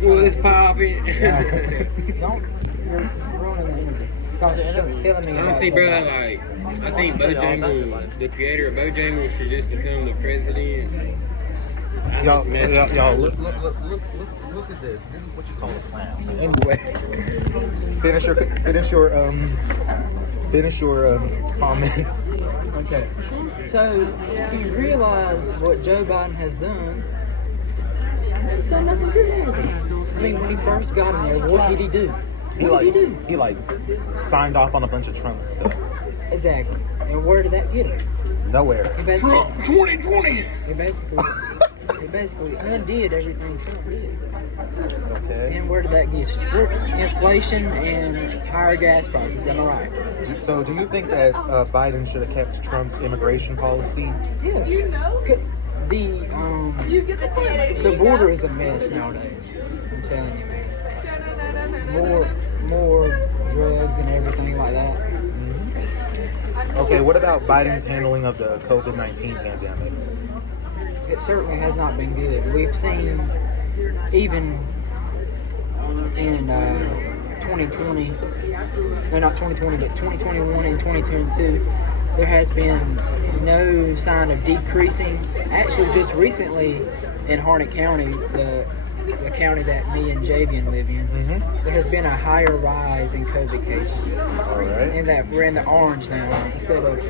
What's poppin'? Don't. You're ruining the interview. Stop telling me. Honestly, bro, like, I think Bojangles, the creator of Bojangles, should just become the president. Y'all, look at this. This is what you call a clown. Anyway, finish your comment. Okay. So, if you realize what Joe Biden has done, he's done nothing good, has he? I mean, when he first got in there, what did he do? What did he do? He signed off on a bunch of Trump stuff. Exactly. And where did that get him? Nowhere. Trump 2020! He basically undid everything Trump did. Okay. And where did that get you? Inflation and higher gas prices, am I right? So, do you think that Biden should have kept Trump's immigration policy? Yes. The border is a mess nowadays. I'm telling you, man. More drugs and everything like that. Mm-hmm. Okay, what about Biden's handling of the COVID-19 pandemic? It certainly has not been good. We've seen, even in 2020, no, not 2020, but 2021 and 2022, there has been no sign of decreasing. Actually, just recently in Harnett County, the county that me and Javian live in, there has been a higher rise in COVID cases. All right. And that we're in the orange now instead of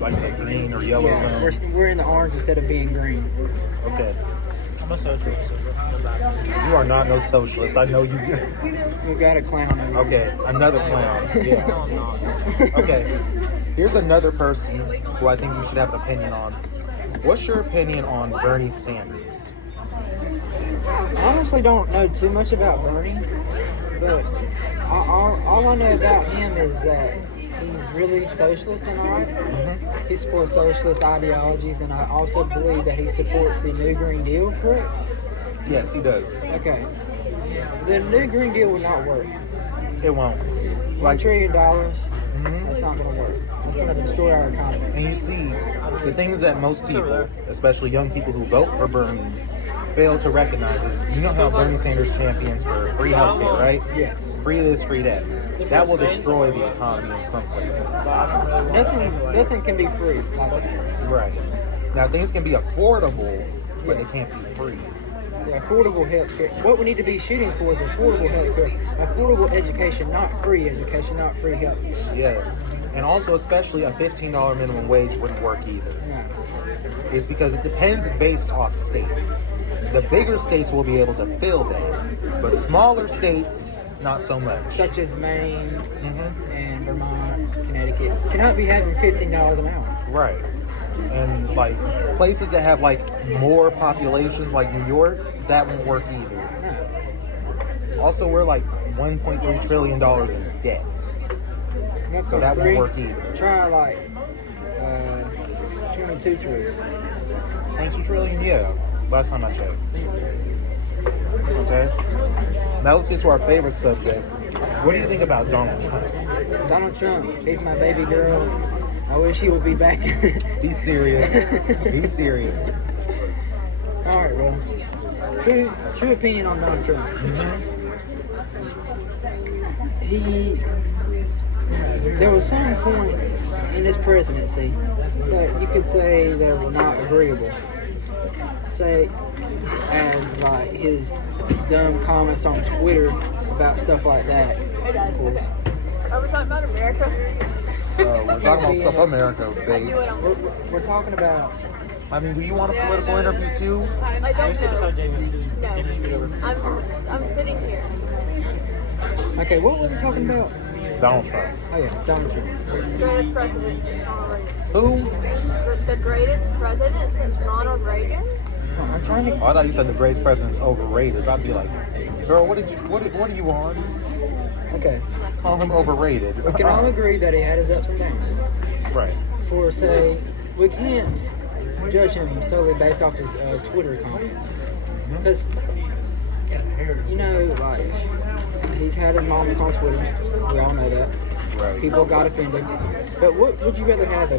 like the green or yellow zone. We're in the orange instead of being green. Okay. I'm a socialist. You are not no socialist. I know you. You got a clown over Okay, another clown. Yeah. Okay. Here's another person who I think you should have an opinion on. What's your opinion on Bernie Sanders? I honestly don't know too much about Bernie, but all I know about him is that he's really socialist, am I right? He supports socialist ideologies, and I also believe that he supports the New Green Deal, correct? Yes, he does. Okay. The New Green Deal will not work. It won't. $1 trillion, that's not going to work. That's going to destroy our economy. And you see, the things that most people, especially young people who vote for Bernie, fail to recognize is, you know how Bernie Sanders champions for free healthcare, right? Yes. Free this, free that. That will destroy the economy in some places. Nothing can be free. Right. Now, things can be affordable, but they can't be free. Yeah, affordable health care. What we need to be shooting for is affordable health care. Affordable education, not free education, not free health care. Yes. And also, especially a $15 minimum wage wouldn't work either. No. It's because it depends based off state. The bigger states will be able to fill that, but smaller states, not so much. Such as Maine and Vermont, Connecticut, cannot be having $15 an hour. Right. And like places that have like more populations like New York, that won't work either. No. Also, we're like $1.3 trillion in debt. So that won't work either. Try like 22 trillion. 22 trillion? Yeah. Last time I checked. Okay. Now let's get to our favorite subject. What do you think about Donald Trump? Donald Trump, he's my baby girl. I wish he would be back. Be serious. Be serious. All right, well, true opinion on Donald Trump. There was some points in his presidency that you could say that were not agreeable. Say, as like his dumb comments on Twitter about stuff like that. Are we talking about America? We're talking about stuff America based. We're talking about. I mean, do you want a political interview too? I don't Sit beside Jamie. Jamie, scoot over. I'm sitting here. Okay, what were we talking about? Donald Trump. Oh yeah, Donald Trump. Greatest president. Who? The greatest president since Ronald Reagan. I'm trying to. Oh, I thought you said the greatest president's overrated. I'd be like, girl, what are you on? Okay. Call him overrated. We can all agree that he had his ups and downs. Right. For say, we can't judge him solely based off his Twitter comments, because you know, like he's had his moments on Twitter. We all know that. Right. People got offended. But what would you rather have?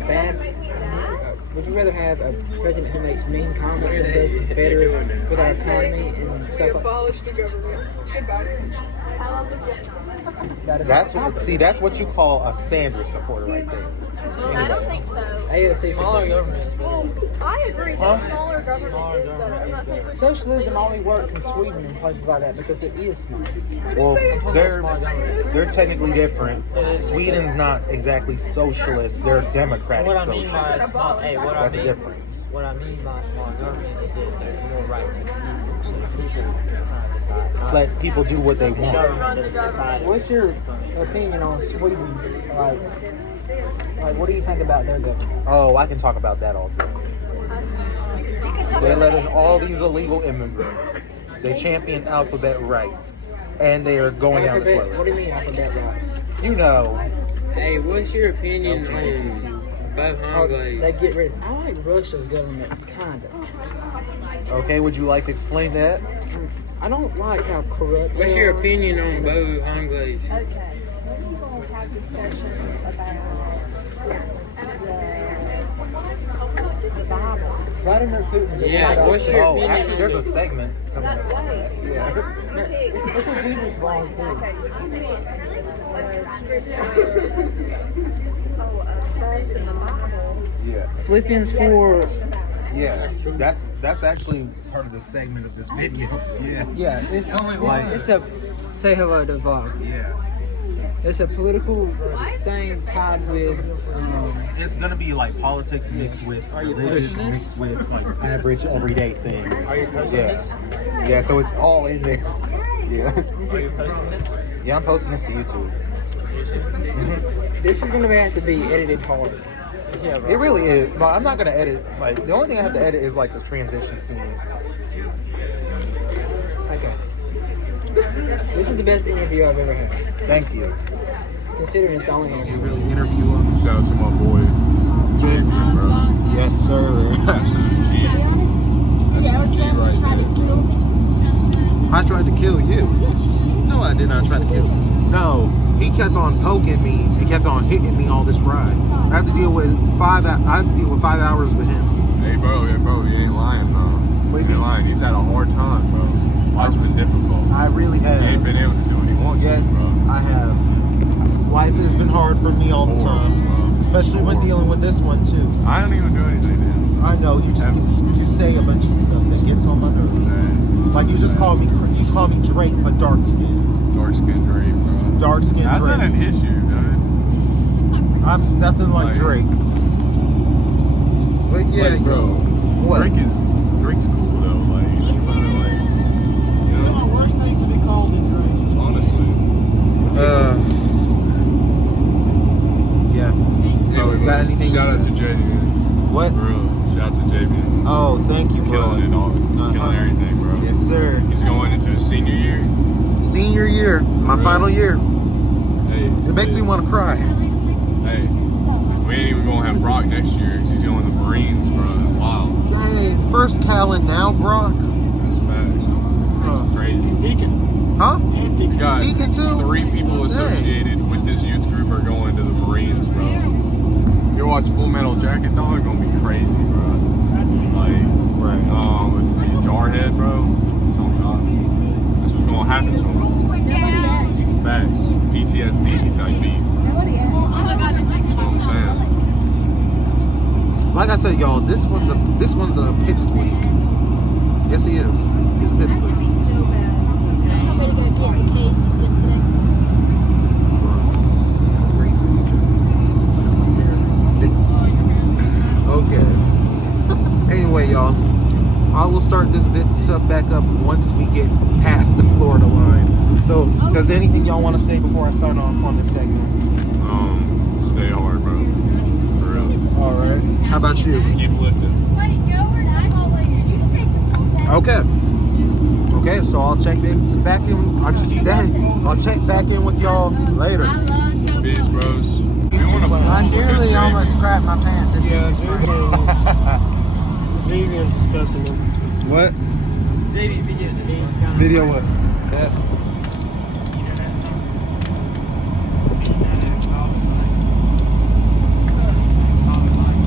Would you rather have a president who makes mean comments and does better with our economy and and stuff like Abolish the government. Goodbye. I love the that. That's what you call a Sanders supporter right there. I don't think so. AOC Smaller supporter. government. Well, I agree Huh? that smaller government is better. I'm not saying we Socialism only works in Sweden and places like that because it is small. Well, they're technically different. Sweden's not exactly socialist; they're democratic What I mean socialist. by small, hey, That's a difference. What I mean by small government is that there's more right than people, so the people kind of decide. Not Let people do what they the want. government doesn't decide. What's your opinion on Sweden? Like, what do you think about their government? Oh, I can talk about that all day. They let in all these illegal immigrants. They champion alphabet rights, and they are going down the Alphabet, what do toilet. you mean alphabet rights? You know, Hey, what's your opinion on Bo Oh, they Hongley? get rid of. I like Russia's government, kind of. okay, would you like to explain that? I don't like how corrupt. What's they your are. opinion on Bo Hongley? Okay. We're going to have discussions about the Bible. Vladimir Putin's a Yeah, white what's your Oh, opinion actually, on there's a the- segment coming up. Yeah. It's a Jesus blonde too. Okay, scripture. Verse in the Bible. Yeah. Philippians 4. Yeah. That's actually part of the segment of this video. Yeah. Yeah, it's Like- it's a say hello to Vlog. Yeah. It's a political thing tied with. It's gonna be like politics mixed with religion, mixed with like average everyday things. Are you posting Yeah. Yeah, so it's all in there. Yeah. Are you posting this? Yeah, I'm posting this to YouTube. Mhm. This is gonna have to be edited hard. Yeah, bro. It really is. No, I'm not gonna edit. Like the only thing I have to edit is like the transition scenes. Okay. This is the best interview I've ever had. Thank you. Considering it's the only interview. Really interview him. Shout out to my boy. Tim, bro. Yes, sir. That's some G. That's some G right there. I tried to kill you. No, I did not try to kill you. No, he kept on poking me and kept on hitting me all this ride. I have to deal with 5 hours with him. Hey, bro, you ain't lying, bro. What do you You ain't mean? lying. He's had a hard time, bro. Life's been difficult. I really He ain't have. been able to do what he wants Yes, to, bro. I have. Life has been hard for me all the Horrible, time, bro. especially when Horrible. dealing with this one too. I don't even do anything to him. I know you say a bunch of stuff that gets on my nerves. Man, Like you just call me Drake, but dark skin. dark skin Drake, bro. Dark skin That's Drake. not an issue, dude. I'm nothing like Like- Drake. But yeah, Like, bro, What? Drake's cool though. Like, think about it, like, you know, worse thing to be called than Drake. honestly. Yeah. So, Anyway, got anything? Shout out to JD, man. What? For real. Shout out to JB. Oh, thank you, bro. Killing it all. Killing everything, bro. Yes, sir. He's going into his senior year. Senior year, my Bro. final year. Hey, It makes me want to cry. Hey, we ain't even gonna have Brock next year because he's going to the Marines, bro. Wow, Dang, first Callan now, Brock. that's facts. That's crazy. Deacon. Huh? And We Deacon. got Deacon too? 3 people associated with this youth group are going to the Marines, bro. You watch Full Metal Jacket, dog, gonna be crazy, bro. Like, let's see, Jarhead, bro. This was gonna happen to him. Facts. PTSD type beat. That's what I'm saying. Like I said, y'all, this one's a pipsqueak. Yes, he is. He's a pipsqueak. Okay. Anyway, y'all, I will start this stuff back up once we get past the Florida line. So, does anything y'all want to say before I sign off on this segment? Stay hard, bro. For real. All right. How about you? Keep lifting. Okay. Okay, so I'll check back in. I'll check back in with y'all later. Peace, bros. I nearly almost crapped my pants. Yeah, Vivian's discussing them. What? JD be getting it. He's kind of Video what?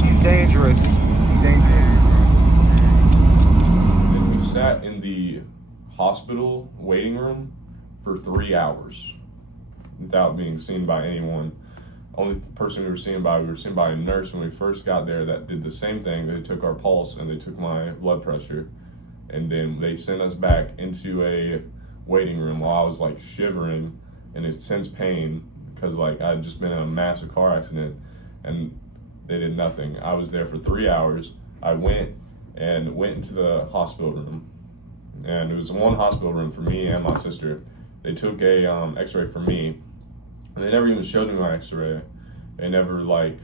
He's dangerous. He's dangerous. And we sat in the hospital waiting room for 3 hours without being seen by anyone. Only person we were seen by a nurse when we first got there that did the same thing. They took our pulse and they took my blood pressure, and then they sent us back into a waiting room while I was like shivering in intense pain because like I'd just been in a massive car accident, and they did nothing. I was there for 3 hours. I went into the hospital room, and it was one hospital room for me and my sister. They took a x-ray for me, and they never even showed me my x-ray. They never like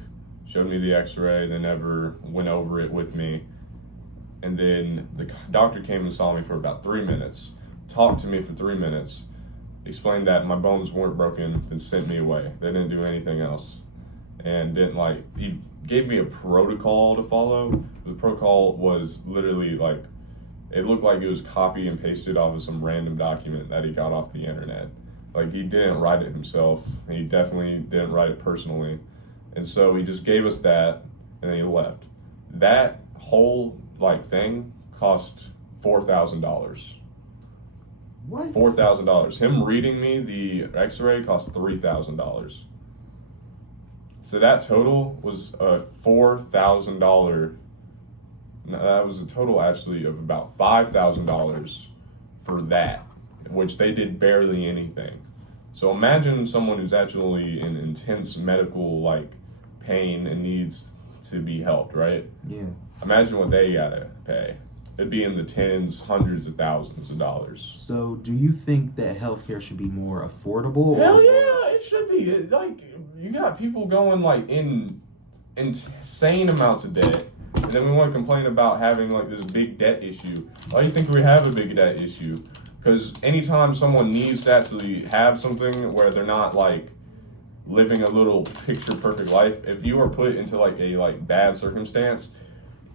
showed me the x-ray. They never went over it with me. And then the doctor came and saw me for about 3 minutes, talked to me for 3 minutes, explained that my bones weren't broken, and sent me away. They didn't do anything else. And didn't like, he gave me a protocol to follow. The protocol was literally like, it looked like it was copy and pasted off of some random document that he got off the internet. Like, he didn't write it himself. He definitely didn't write it personally. And so he just gave us that, and then he left. That whole like thing cost $4,000. What? $4,000. Him reading me the x-ray cost $3,000. So that total was a $4,000. That was a total actually of about $5,000 for that, which they did barely anything. So imagine someone who's actually in intense medical like pain and needs to be helped, right? Yeah. Imagine what they gotta pay. It'd be in the tens, hundreds of thousands of dollars. So, do you think that healthcare should be more affordable? Hell yeah, it should be. Like, you got people going like in insane amounts of debt, and then we want to complain about having like this big debt issue. Why do you think we have a big debt issue? Because anytime someone needs to actually have something where they're not like living a little picture perfect life, if you are put into like a like bad circumstance,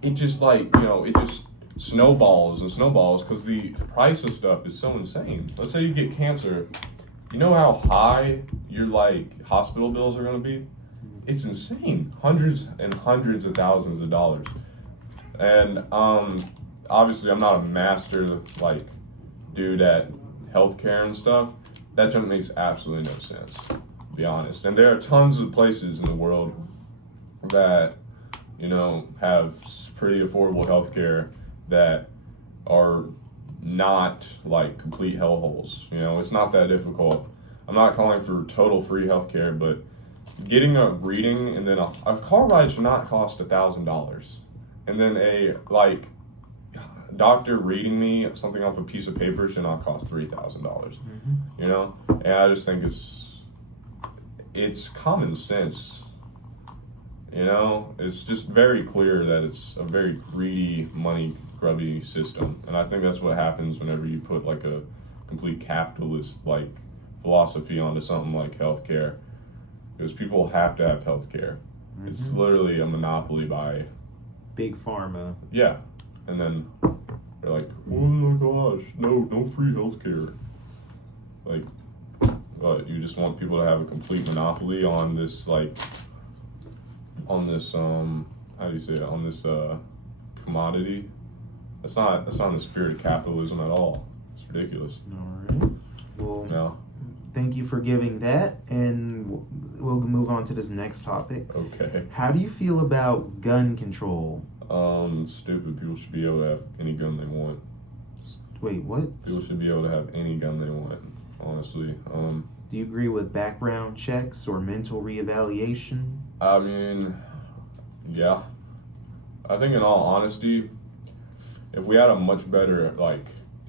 it just like, you know, it just snowballs and snowballs because the price of stuff is so insane. Let's say you get cancer, you know how high your like hospital bills are going to be? It's insane. Hundreds and hundreds of thousands of dollars. And obviously I'm not a master like dude at healthcare and stuff. That just makes absolutely no sense, to be honest. And there are tons of places in the world that, you know, have pretty affordable healthcare that are not like complete hellholes. You know, it's not that difficult. I'm not calling for total free healthcare, but getting a reading and then a car ride should not cost $1,000. And then a like doctor reading me something off a piece of paper should not cost $3,000. You know, and I just think it's common sense. You know, it's just very clear that it's a very greedy, money grubby system, and I think that's what happens whenever you put like a complete capitalist like philosophy onto something like healthcare, because people have to have healthcare. It's literally a monopoly by Big Pharma. Yeah, and then they're like, oh my gosh, no free healthcare. Like, you just want people to have a complete monopoly on this like, on this how do you say it? On this commodity. That's not in the spirit of capitalism at all. It's ridiculous. All right. Well, No. thank you for giving that, and we'll move on to this next topic. Okay. How do you feel about gun control? Stupid. People should be able to have any gun they want. Wait, what? People should be able to have any gun they want, honestly. Do you agree with background checks or mental reevaluation? I mean, yeah. I think in all honesty, if we had a much better, like,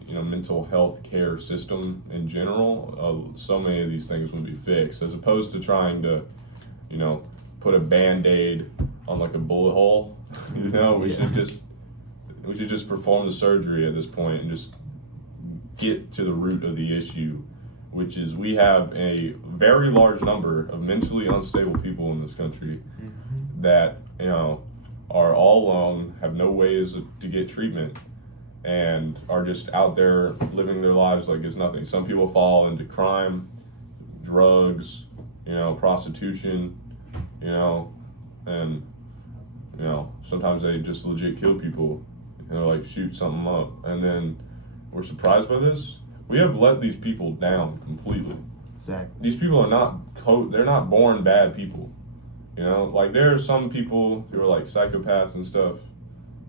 you know, mental health care system in general, so many of these things would be fixed, as opposed to trying to, you know, put a Band-Aid on like a bullet hole. You know, we should just perform the surgery at this point and just get to the root of the issue, which is we have a very large number of mentally unstable people in this country that, you know, are all alone, have no ways to get treatment, and are just out there living their lives like it's nothing. Some people fall into crime, drugs, you know, prostitution, you know, and, you know, sometimes they just legit kill people, you know, like shoot something up. And then were surprised by this, we have let these people down completely. Exactly. These people are not they're not born bad people. You know, like there are some people who are like psychopaths and stuff,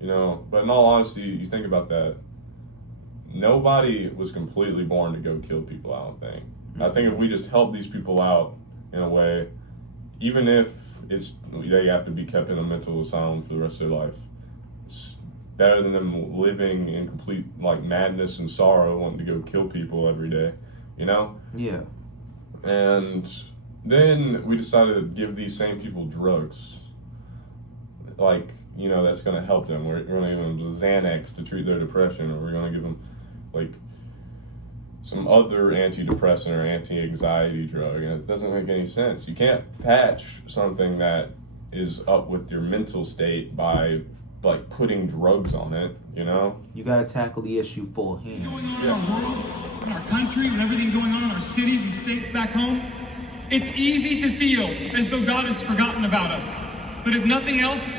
you know, but in all honesty, you think about that, nobody was completely born to go kill people, I don't think. I think if we just help these people out in a way, even if they have to be kept in a mental asylum for the rest of their life, it's better than them living in complete like madness and sorrow, wanting to go kill people every day, you know? Yeah. And then we decided to give these same people drugs. Like, you know, that's going to help them. We're going to give them Xanax to treat their depression, or we're going to give them, like, some other antidepressant or anti-anxiety drug. And it doesn't make any sense. You can't patch something that is up with your mental state by, like, putting drugs on it, you know? You gotta tackle the issue full hand. Going on in our world, in our country, with everything going on in our cities and states back home, it's easy to feel as though God has forgotten about us. But if nothing else,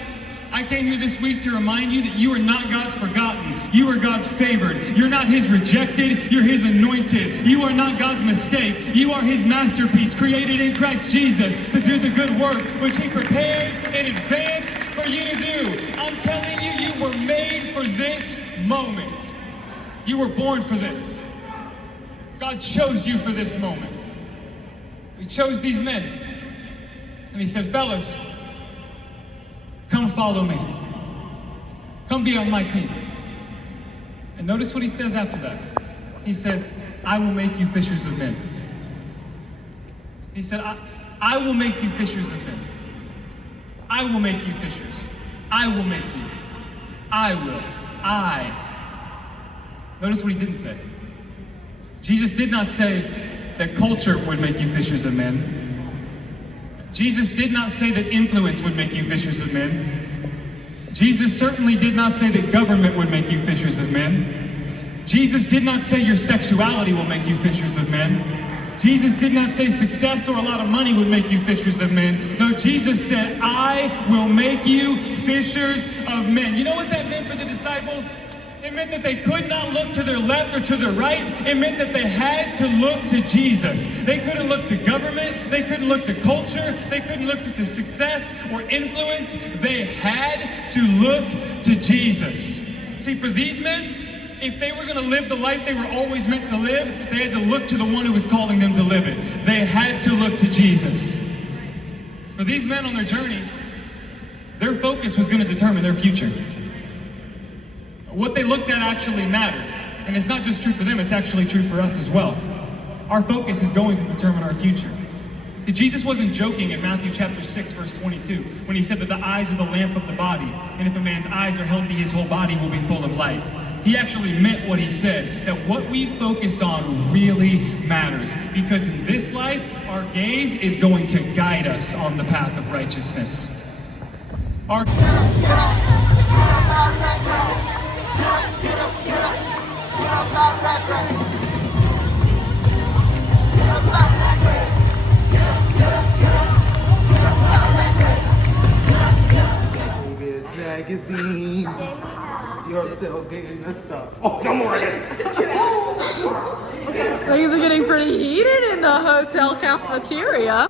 I came here this week to remind you that you are not God's forgotten. You are God's favored. You're not His rejected. You're His anointed. You are not God's mistake. You are His masterpiece, created in Christ Jesus to do the good work which He prepared in advance for you to do. I'm telling you, you were made for this moment. You were born for this. God chose you for this moment. He chose these men. And He said, fellas, come follow me. Come be on my team. And notice what He says after that. He said, I will make you fishers of men. He said, I will make you fishers of men. I will make you fishers. I will make you. I will. I. Notice what He didn't say. Jesus did not say that culture would make you fishers of men. Jesus did not say that influence would make you fishers of men. Jesus certainly did not say that government would make you fishers of men. Jesus did not say your sexuality will make you fishers of men. Jesus did not say success or a lot of money would make you fishers of men. No, Jesus said, I will make you fishers of men. You know what that meant for the disciples? It meant that they could not look to their left or to their right. It meant that they had to look to Jesus. They couldn't look to government. They couldn't look to culture. They couldn't look to success or influence. They had to look to Jesus. See, for these men, if they were going to live the life they were always meant to live, they had to look to the one who was calling them to live it. They had to look to Jesus. For these men on their journey, their focus was going to determine their future. What they looked at actually mattered. And it's not just true for them, it's actually true for us as well. Our focus is going to determine our future. Jesus wasn't joking in Matthew chapter 6, verse 22, when He said that the eyes are the lamp of the body, and if a man's eyes are healthy, his whole body will be full of light. He actually meant what He said, that what we focus on really matters. Because in this life, our gaze is going to guide us on the path of righteousness. Our Magazines. You're so getting messed up. Oh, come on. Things are getting pretty heated in the hotel cafeteria.